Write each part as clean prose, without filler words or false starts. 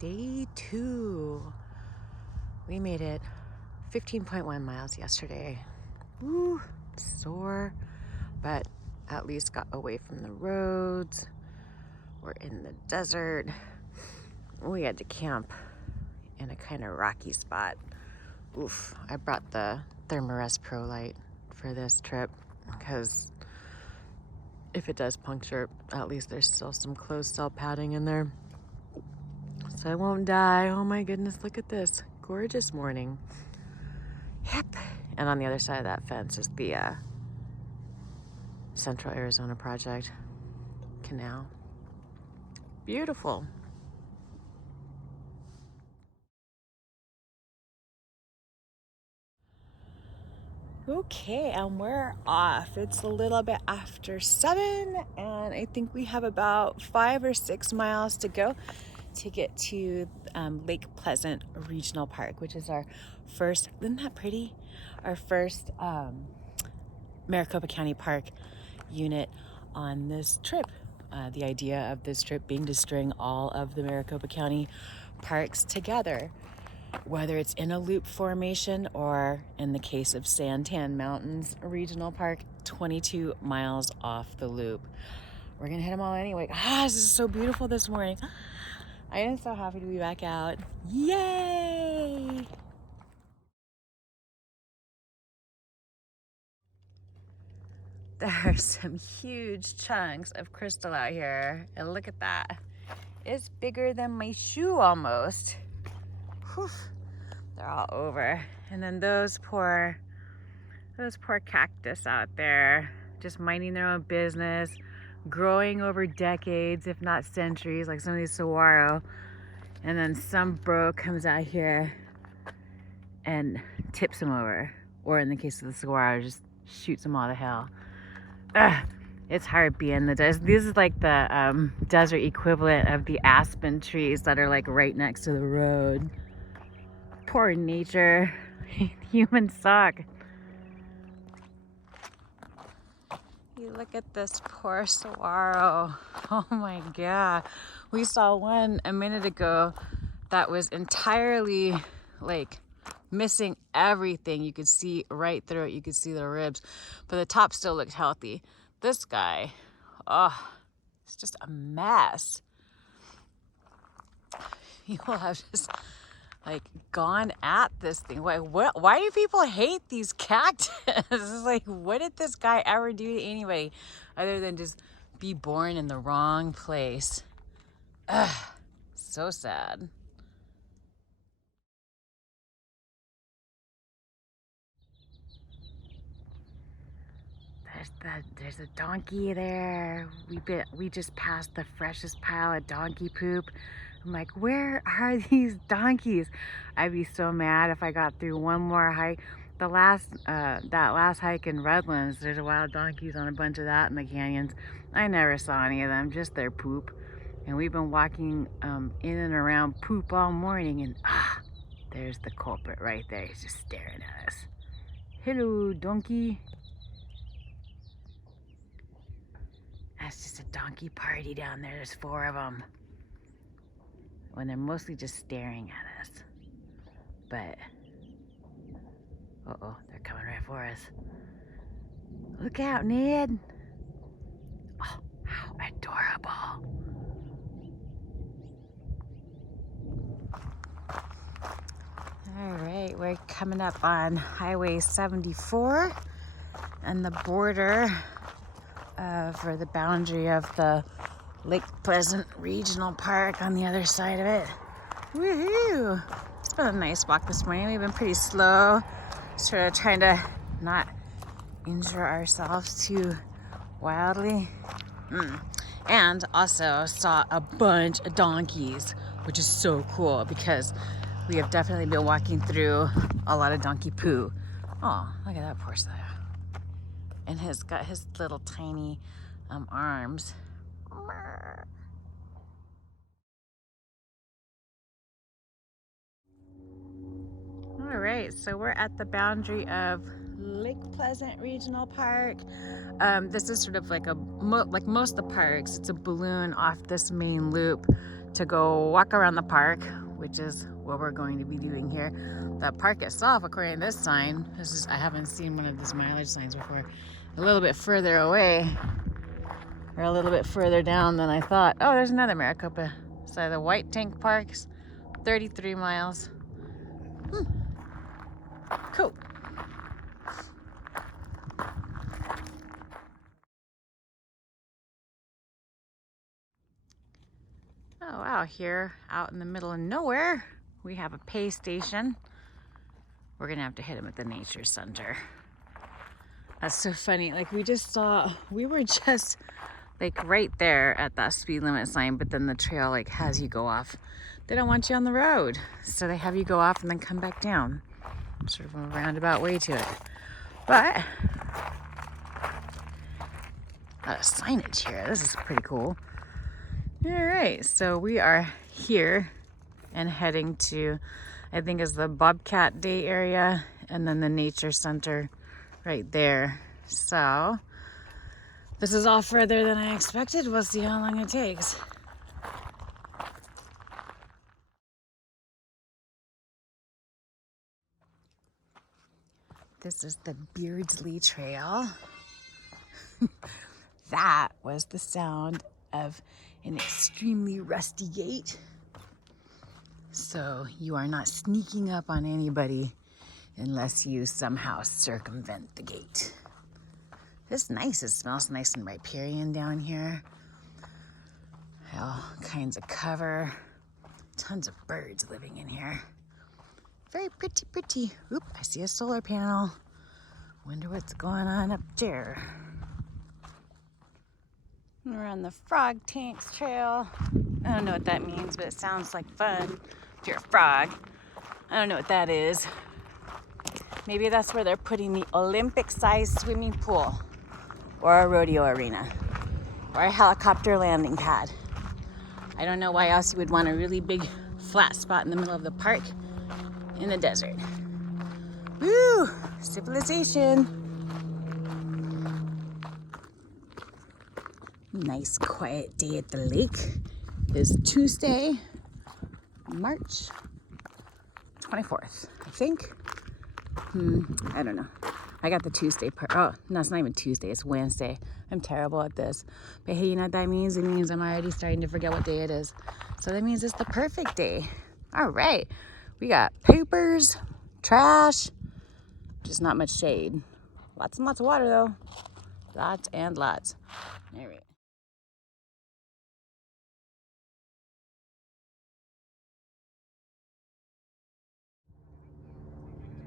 Day 2. We made it 15.1 miles yesterday. Woo, sore, but at least got away from the roads. We're in the desert. We had to camp in a kind of rocky spot. Oof, I brought the Thermarest Pro Light for this trip because if it does puncture, at least there's still some closed cell padding in there. So I won't die. Oh my goodness, look at this. Gorgeous morning. Yep. And on the other side of that fence is the Central Arizona Project Canal. Beautiful. Okay, and we're off. It's a little bit after 7, and I think we have about 5 or 6 miles to go to get to Lake Pleasant Regional Park, which is our first, isn't that pretty? Our first Maricopa County Park unit on this trip. The idea of this trip being to string all of the Maricopa County parks together, whether it's in a loop formation or in the case of Santan Mountains Regional Park, 22 miles off the loop. We're gonna hit them all anyway. This is so beautiful this morning. I am so happy to be back out. Yay! There are some huge chunks of crystal out here. And look at that. It's bigger than my shoe almost. Whew. They're all over. And then those poor cactus out there, just minding their own business, growing over decades, if not centuries, like some of these saguaro. And then some bro comes out here and tips them over. Or in the case of the saguaro, just shoots them all to hell. It's hard being in the desert. This is like the desert equivalent of the aspen trees that are like right next to the road. Poor nature. Humans suck. You look at this poor saguaro. Oh my god. We saw one a minute ago that was entirely like missing everything. You could see right through it. You could see the ribs, but the top still looked healthy. This guy, it's just a mess. People have just like gone at this thing. Why do people hate these cactus? It's like, what did this guy ever do to anybody other than just be born in the wrong place? So sad. There's a donkey there. We just passed the freshest pile of donkey poop. I'm like, where are these donkeys? I'd be so mad if I got through one more hike. That last hike in Redlands, there's wild donkeys on a bunch of that in the canyons. I never saw any of them, just their poop. And we've been walking in and around poop all morning, and there's the culprit right there. He's just staring at us. Hello, donkey. That's just a donkey party down there. There's 4 of them. When they're mostly just staring at us. But, they're coming right for us. Look out, Ned. Oh, how adorable. All right, we're coming up on Highway 74 and the border for the boundary of the Lake Pleasant Regional Park on the other side of it. Woohoo! It's been a nice walk this morning. We've been pretty slow, sort of trying to not injure ourselves too wildly. And also saw a bunch of donkeys, which is so cool because we have definitely been walking through a lot of donkey poo. Oh, look at that poor stuff. And he's got his little tiny arms. All right, so we're at the boundary of Lake Pleasant Regional Park. This is sort of like like most of the parks, it's a balloon off this main loop. to go walk around the park, which is what we're going to be doing here. The park itself, according to this sign, I haven't seen one of these mileage signs before, a little bit further away, or a little bit further down than I thought. Oh, there's another Maricopa. So the White Tank Park's 33 miles. Cool. Oh wow, here out in the middle of nowhere, we have a pay station. We're gonna have to hit him at the nature center. That's so funny. Like we were just like right there at that speed limit sign, but then the trail like has you go off. They don't want you on the road, so they have you go off and then come back down. Sort of a roundabout way to it. But a lot of signage here. This is pretty cool. All right, so we are here and heading to, I think is the Bobcat Day area, and then the nature center right there. So this is all further than I expected. We'll see how long it takes. This is the Beardsley Trail. That was the sound of an extremely rusty gate. So you are not sneaking up on anybody unless you somehow circumvent the gate. It's nice. It smells nice and riparian down here. All kinds of cover. Tons of birds living in here. Very pretty, pretty. Oop, I see a solar panel. Wonder what's going on up there. We're on the Frog Tanks Trail. I don't know what that means, but it sounds like fun if you're a frog. I don't know what that is. Maybe that's where they're putting the Olympic-sized swimming pool, or a rodeo arena, or a helicopter landing pad. I don't know why else you would want a really big flat spot in the middle of the park in the desert. Woo! Civilization. Nice quiet day at the lake. It is Tuesday, March 24th, I think. I don't know. I got the Tuesday part. Oh, no, it's not even Tuesday. It's Wednesday. I'm terrible at this. But hey, you know what that means? It means I'm already starting to forget what day it is. So that means it's the perfect day. All right. We got poopers, trash, just not much shade. Lots and lots of water, though. Lots and lots. All right.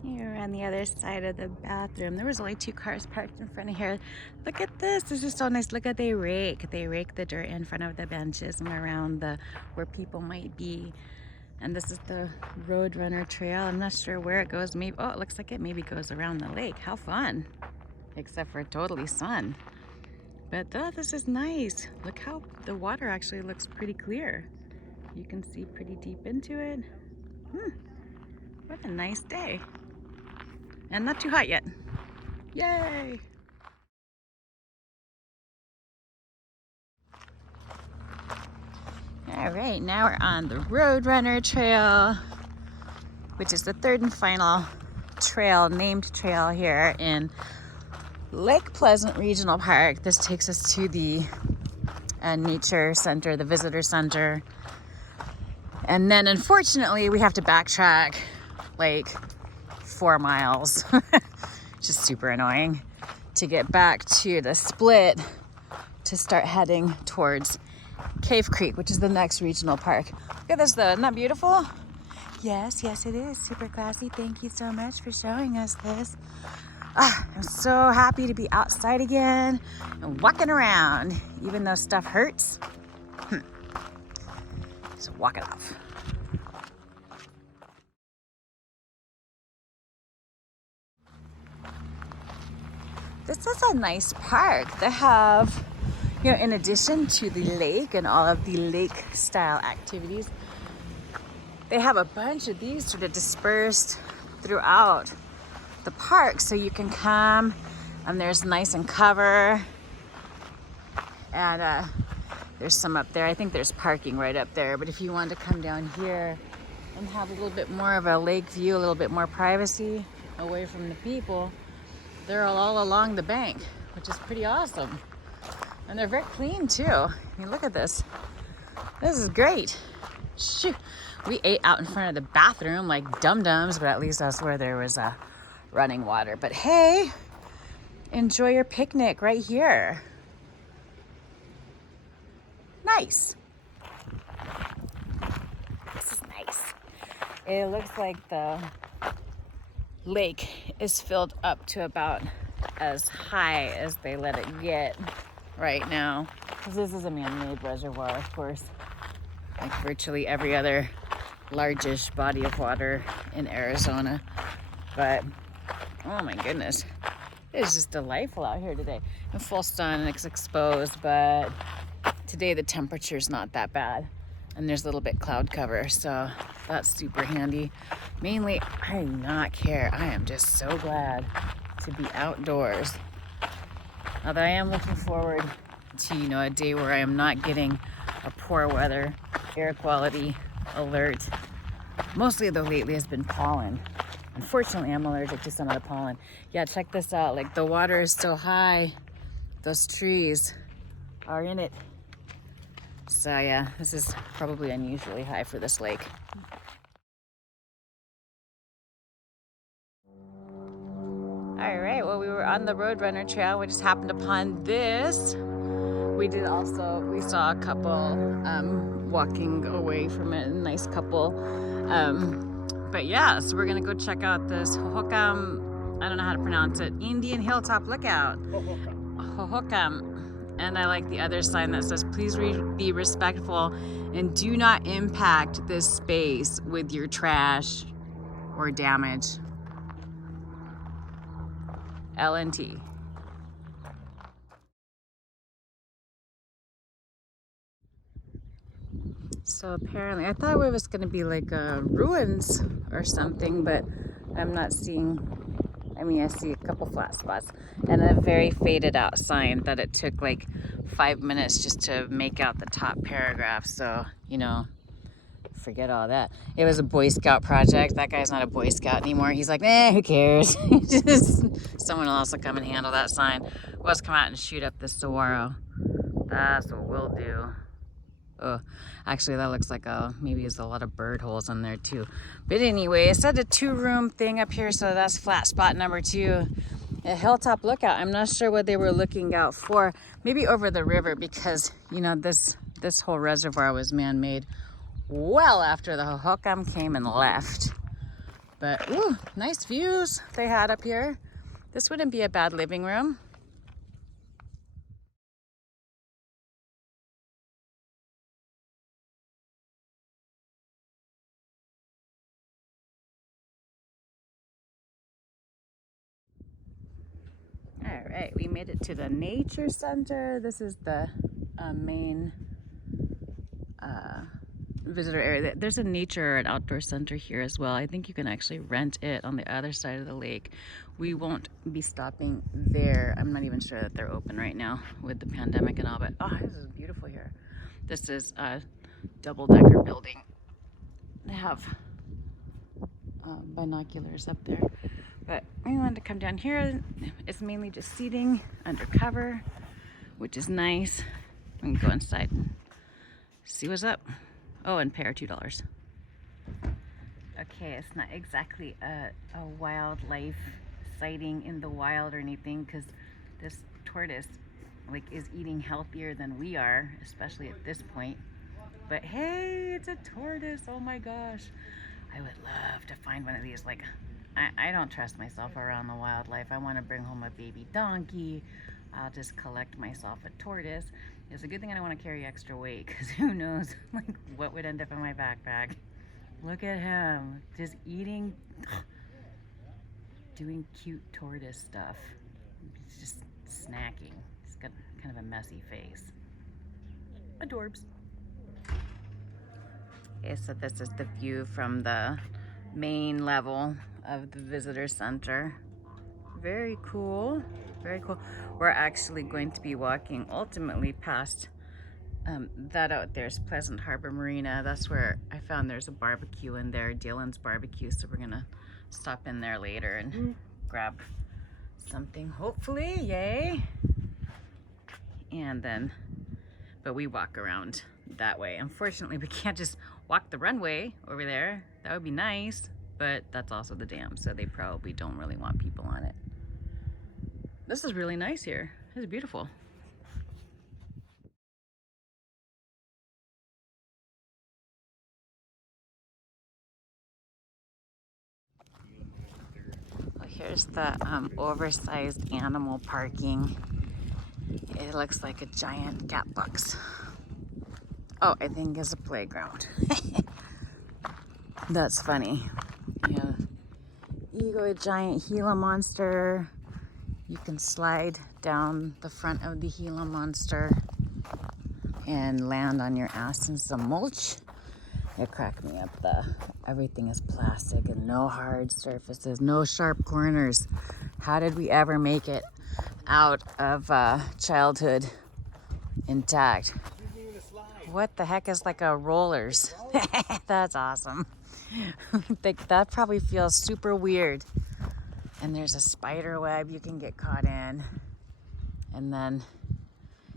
Here on the other side of the bathroom, there was only 2 cars parked in front of here. Look at this. This is so nice. Look at they rake the dirt in front of the benches and around where people might be. And this is the Roadrunner Trail. I'm not sure where it goes. Maybe, oh, it looks like it maybe goes around the lake. How fun. Except for totally sun. But this is nice. Look how the water actually looks pretty clear. You can see pretty deep into it. What a nice day. And not too hot yet. Yay! All right, now we're on the Roadrunner Trail, which is the 3rd and final named trail here in Lake Pleasant Regional Park. This takes us to the nature center, the visitor center. And then unfortunately, we have to backtrack like 4 miles, which is super annoying, to get back to the split to start heading towards Cave Creek, which is the next regional park. Look at this though, isn't that beautiful? Yes, yes it is. Super classy. Thank you so much for showing us this. I'm so happy to be outside again and walking around, even though stuff hurts. Just walk it off. This is a nice park. They have, in addition to the lake and all of the lake style activities, they have a bunch of these sort of dispersed throughout the park. So you can come and there's nice and cover and There's some up there. I think there's parking right up there. But if you want to come down here and have a little bit more of a lake view, a little bit more privacy away from the people, they're all along the bank, which is pretty awesome. And they're very clean too. I mean, look at this. This is great. Shoot. We ate out in front of the bathroom like dum-dums, but at least that's where there was running water. But hey, enjoy your picnic right here. Nice. This is nice. It looks like the lake is filled up to about as high as they let it get right now. Because this is a man-made reservoir, of course. Like virtually every other largish body of water in Arizona. But, oh my goodness. It's just delightful out here today. In full sun and it's exposed, but today the temperature's not that bad. And there's a little bit cloud cover, so that's super handy. Mainly, I do not care. I am just so glad to be outdoors. Although I am looking forward to, you know, a day where I am not getting a poor weather air quality alert. Mostly though lately has been pollen. Unfortunately, I'm allergic to some of the pollen. Yeah, check this out. Like the water is so high, those trees are in it. So yeah, this is probably unusually high for this lake. All right, well, we were on the Roadrunner Trail. We just happened upon this. We saw a couple walking away from it, a nice couple. But yeah, so we're gonna go check out this Hohokam, I don't know how to pronounce it, Indian Hilltop Lookout. Hohokam. And I like the other sign that says, please be respectful and do not impact this space with your trash or damage. LNT. So apparently, I thought it was going to be like ruins or something, but I'm not seeing. I mean, I see a couple flat spots and a very faded out sign that it took like 5 minutes just to make out the top paragraph. So, you know, forget all that. It was a Boy Scout project. That guy's not a Boy Scout anymore. He's like, who cares? Just someone else will come and handle that sign. We'll just come out and shoot up the saguaro. That's what we'll do. Oh, actually that looks like maybe there's a lot of bird holes in there too. But anyway, it said a 2-room thing up here, so that's flat spot number 2. A Hilltop Lookout. I'm not sure what they were looking out for. Maybe over the river, because you know this whole reservoir was man-made well after the Hohokam came and left. But ooh, nice views they had up here. This wouldn't be a bad living room. All right, we made it to the nature center. This is the main visitor area. There's a nature and outdoor center here as well. I think you can actually rent it on the other side of the lake. We won't be stopping there. I'm not even sure that they're open right now with the pandemic and all, but oh, this is beautiful here. This is a double-decker building. They have binoculars up there. But we wanted to come down here. It's mainly just seating under cover, which is nice. We can go inside and see what's up. Oh, and pay our $2. Okay, it's not exactly a wildlife sighting in the wild or anything, because this tortoise is eating healthier than we are, especially at this point. But hey, it's a tortoise. Oh my gosh. I would love to find one of these. I don't trust myself around the wildlife. I want to bring home a baby donkey. I'll just collect myself a tortoise. It's a good thing I don't want to carry extra weight, because who knows what would end up in my backpack. Look at him, just eating, doing cute tortoise stuff. He's just snacking. He's got kind of a messy face. Adorbs. Okay, so this is the view from the main level of the visitor center. Very cool, very cool. We're actually going to be walking ultimately past That out there is Pleasant Harbor Marina. That's where I found there's a barbecue in there, Dylan's Barbecue. So we're gonna stop in there later and grab something, hopefully, yay. And then, but we walk around that way. Unfortunately, we can't just walk the runway over there. That would be nice, but that's also the dam, so they probably don't really want people on it. This is really nice here. This is beautiful. Well, here's the oversized animal parking. It looks like a giant cat box. Oh, I think it's a playground. That's funny. Yeah. You go a giant Gila monster. You can slide down the front of the Gila monster and land on your ass in some mulch. It cracked me up. Everything is plastic and no hard surfaces, no sharp corners. How did we ever make it out of childhood intact? What the heck is like a rollers? That's awesome. That probably feels super weird. And there's a spider web you can get caught in. And then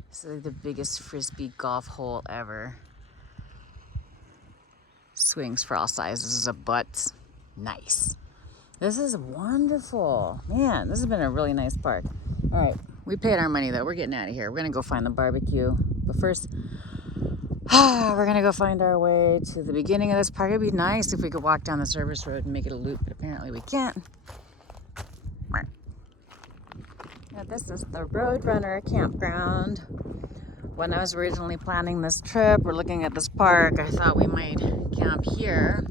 it's like the biggest frisbee golf hole ever. Swings for all sizes of butts. Nice. This is wonderful. Man, this has been a really nice park. All right, we paid our money though. We're getting out of here. We're gonna go find the barbecue. But first, we're gonna go find our way to the beginning of this park. It'd be nice if we could walk down the service road and make it a loop, but apparently we can't. Now, this is the Roadrunner campground. When I was originally planning this trip, we're looking at this park, I thought we might camp here.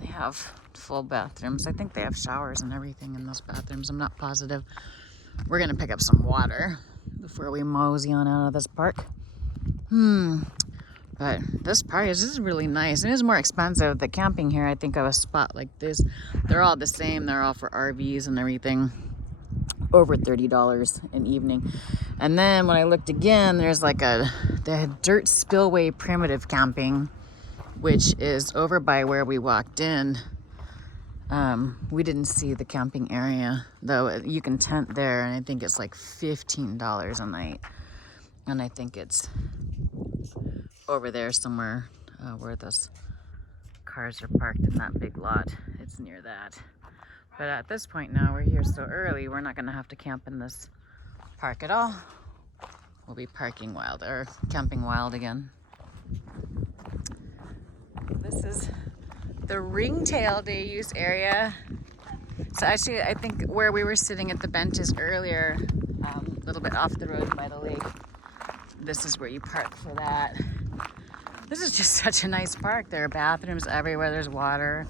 They have full bathrooms. I think they have showers and everything in those bathrooms. I'm not positive. We're gonna pick up some water before we mosey on out of this park. But this park is really nice. It is more expensive. The camping here, I think of a spot like this, they're all the same. They're all for RVs and everything. Over $30 an evening. And then when I looked again, there's like the dirt spillway primitive camping, which is over by where we walked in. We didn't see the camping area, though you can tent there, and I think it's like $15 a night. And I think it's over there somewhere where those cars are parked in that big lot. It's near that. But at this point now, we're here so early, we're not gonna have to camp in this park at all. We'll be parking wild, or camping wild again. This is the ringtail day use area. So actually, I think where we were sitting at the benches earlier, a little bit off the road by the lake, this is where you park for that. This is just such a nice park. There are bathrooms everywhere, there's water.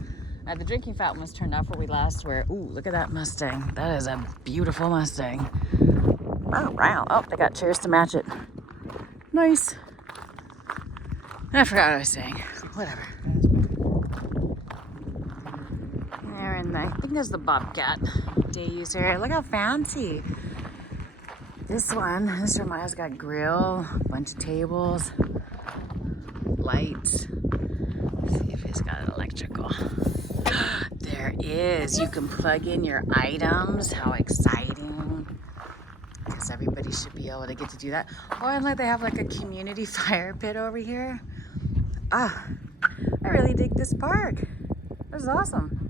The drinking fountain was turned off where we last were. Ooh, look at that Mustang. That is a beautiful Mustang. Oh, wow. Oh, they got chairs to match it. Nice. I forgot what I was saying. Whatever. There in the, I think there's the Bobcat day use area. Look how fancy. This reminds got grill, a bunch of tables, lights. Let's see if he's got an electrical. There is. You can plug in your items. How exciting. Because everybody should be able to get to do that. Oh, and like they have like a community fire pit over here. I really dig this park. This is awesome.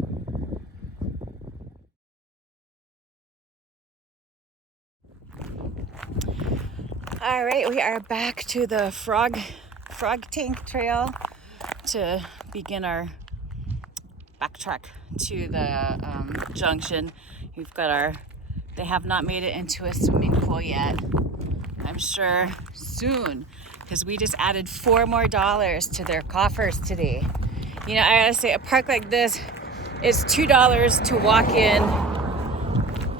All right, we are back to the frog tank trail to begin our backtrack to the junction. We've got they have not made it into a swimming pool yet. I'm sure soon, because we just added $4 more to their coffers today. You know, I gotta say, a park like this is $2 to walk in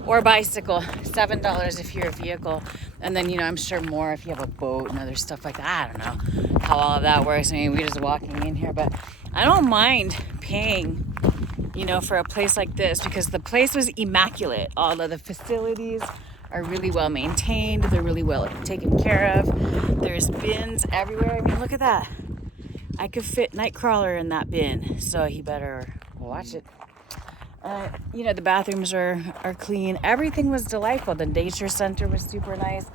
or bicycle, $7 if you're a vehicle. And then, you know, I'm sure more if you have a boat and other stuff like that. I don't know how all of that works. I mean, we're just walking in here, but I don't mind paying, you know, for a place like this, because the place was immaculate. All of the facilities are really well maintained. They're really well taken care of. There's bins everywhere. I mean, look at that. I could fit Nightcrawler in that bin, so he better watch it. You know, the bathrooms are clean. Everything was delightful. The nature center was super nice.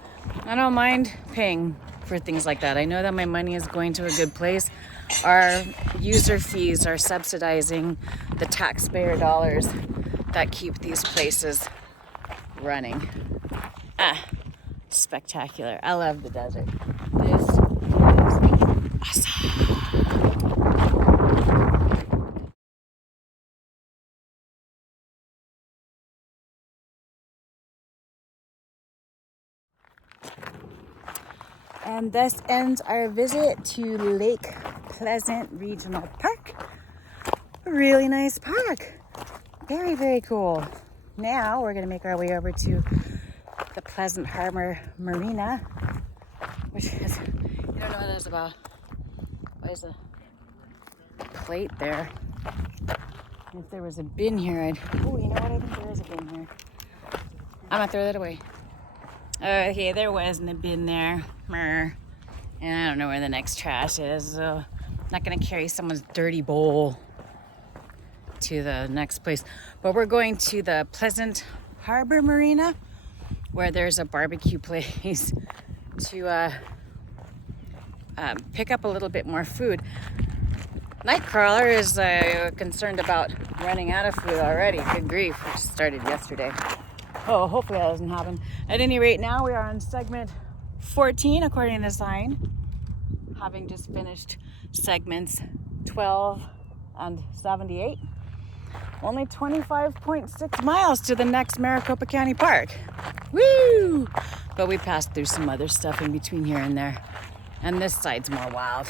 I don't mind paying for things like that. I know that my money is going to a good place. Our user fees are subsidizing the taxpayer dollars that keep these places running. Spectacular. I love the desert. This is awesome. And this ends our visit to Lake Pleasant Regional Park. A really nice park. Very, very cool. Now we're going to make our way over to the Pleasant Harbor Marina, which is, you don't know what that's about. Why is the plate there? If there was a bin here, oh, you know what? I think there is a bin here. I'm going to throw that away. Okay, there wasn't a bin there. And I don't know where the next trash is, so I'm not gonna carry someone's dirty bowl to the next place. But we're going to the Pleasant Harbor Marina, where there's a barbecue place to pick up a little bit more food. Nightcrawler is concerned about running out of food already. Good grief, we just started yesterday. Oh, hopefully that doesn't happen. At any rate, now we are on segment 14 according to the sign, having just finished segments 12 and 78. Only 25.6 miles to the next Maricopa County Park. Woo! But we passed through some other stuff in between here and there, and this side's more wild.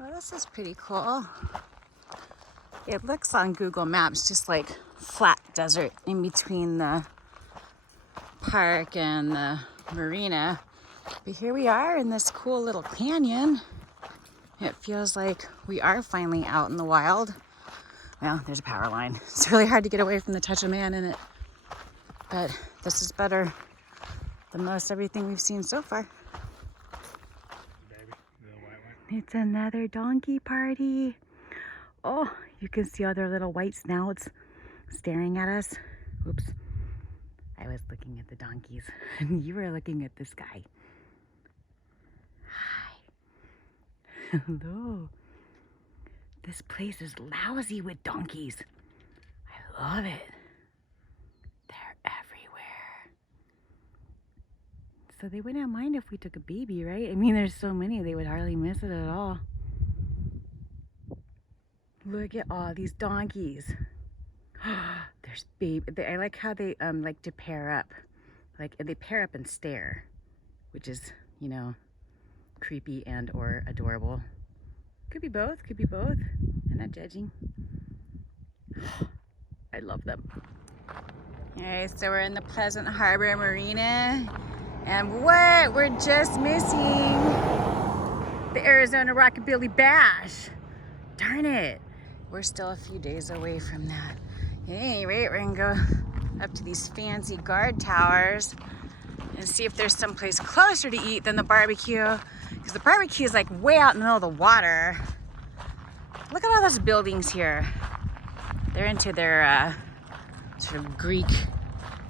Well, this is pretty cool. It looks on Google Maps just like flat desert in between the park and the marina. But here we are in this cool little canyon. It feels like we are finally out in the wild. Well, there's a power line. It's really hard to get away from the touch of man in it. But this is better than most everything we've seen so far. It's another donkey party. Oh, you can see all their little white snouts staring at us. Oops. I was looking at the donkeys and you were looking at this guy. Hi. Hello. This place is lousy with donkeys. I love it. They're everywhere. So they wouldn't mind if we took a baby, right? I mean, there's so many, they would hardly miss it at all. Look at all these donkeys. There's baby. I like how they like to pair up. Like they pair up and stare, which is, you know, creepy and or adorable. Could be both, could be both. I'm not judging. I love them. Alright, so we're in the Pleasant Harbor Marina. And what we're just missing, the Arizona Rockabilly Bash. Darn it. We're still a few days away from that. At any rate, we're gonna go up to these fancy guard towers and see if there's someplace closer to eat than the barbecue. Because the barbecue is like way out in the middle of the water. Look at all those buildings here. They're into their sort of Greek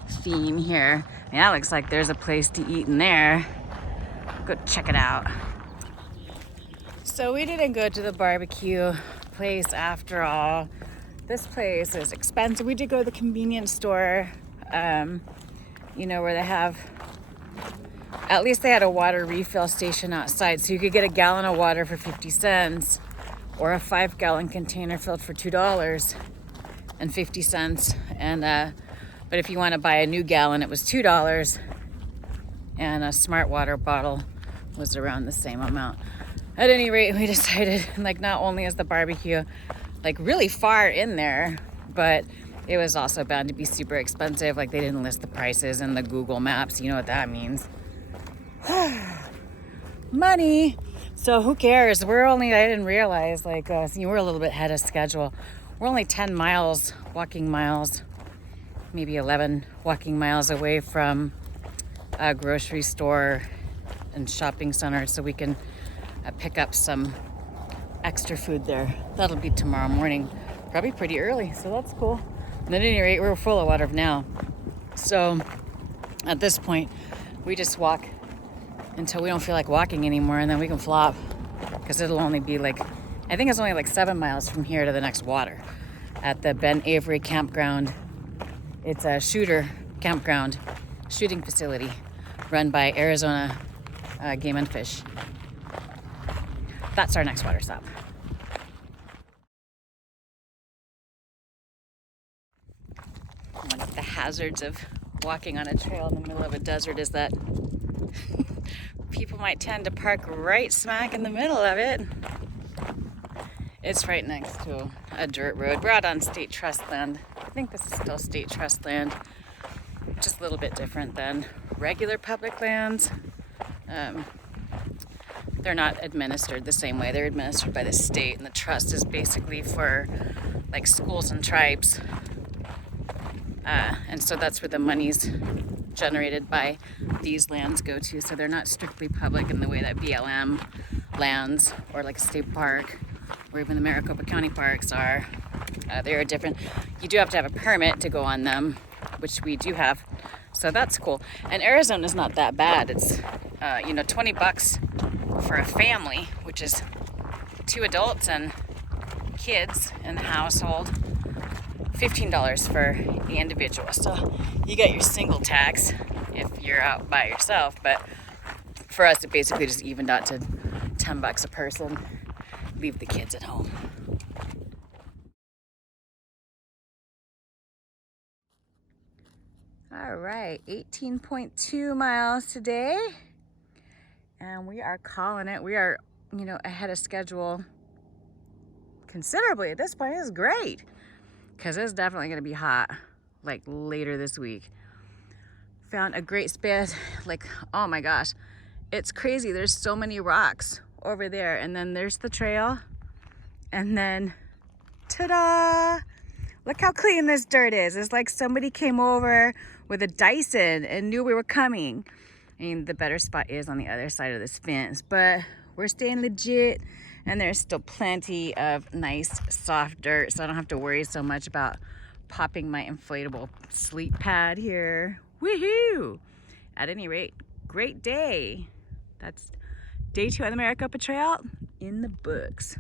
theme here. I mean, that looks like there's a place to eat in there. Go check it out. So we didn't go to the barbecue place after all. This place is expensive. We did go to the convenience store, you know, where they have, at least they had a water refill station outside. So you could get a gallon of water for 50 cents or a 5-gallon container filled for $2.50. And, but if you want to buy a new gallon, it was $2. And a smart water bottle was around the same amount. At any rate, we decided, like, not only is the barbecue like really far in there, but it was also bound to be super expensive. Like, they didn't list the prices in the Google Maps. You know what that means. Money. So who cares? I didn't realize, like, we're a little bit ahead of schedule. We're only 10 miles, walking miles, maybe 11 walking miles away from a grocery store and shopping center so we can pick up some extra food there. That'll be tomorrow morning, probably pretty early, so that's cool. And at any rate, we're full of water now. So at this point, we just walk until we don't feel like walking anymore, and then we can flop, because it'll only be like, I think it's only like 7 miles from here to the next water at the Ben Avery campground. It's a shooting facility run by Arizona Game and Fish. That's our next water stop. One of the hazards of walking on a trail in the middle of a desert is that people might tend to park right smack in the middle of it. It's right next to a dirt road. We're out on state trust land. I think this is still state trust land, just a little bit different than regular public lands. They're not administered the same way. They're administered by the state, and the trust is basically for like schools and tribes. And so that's where the money's generated by these lands go to. So they're not strictly public in the way that BLM lands or like a state park or even the Maricopa County parks are. They are different. You do have to have a permit to go on them, which we do have. So that's cool. And Arizona's not that bad. It's, $20 for a family, which is 2 adults and kids in the household. $15 for the individual. So you get your single tax if you're out by yourself, but for us it basically just evened out to $10 a person. Leave the kids at home. All right, 18.2 miles today, and we are calling it. We are, ahead of schedule considerably at this point. This is great, because it's definitely going to be hot, like later this week. Found a great spot, like, oh my gosh, it's crazy. There's so many rocks over there, and then there's the trail, and then, ta-da! Look how clean this dirt is. It's like somebody came over with a Dyson and knew we were coming. I mean, the better spot is on the other side of this fence, but we're staying legit, and there's still plenty of nice soft dirt, so I don't have to worry so much about popping my inflatable sleep pad here. Woohoo! At any rate, great day. That's day 2 on the Maricopa Trail in the books.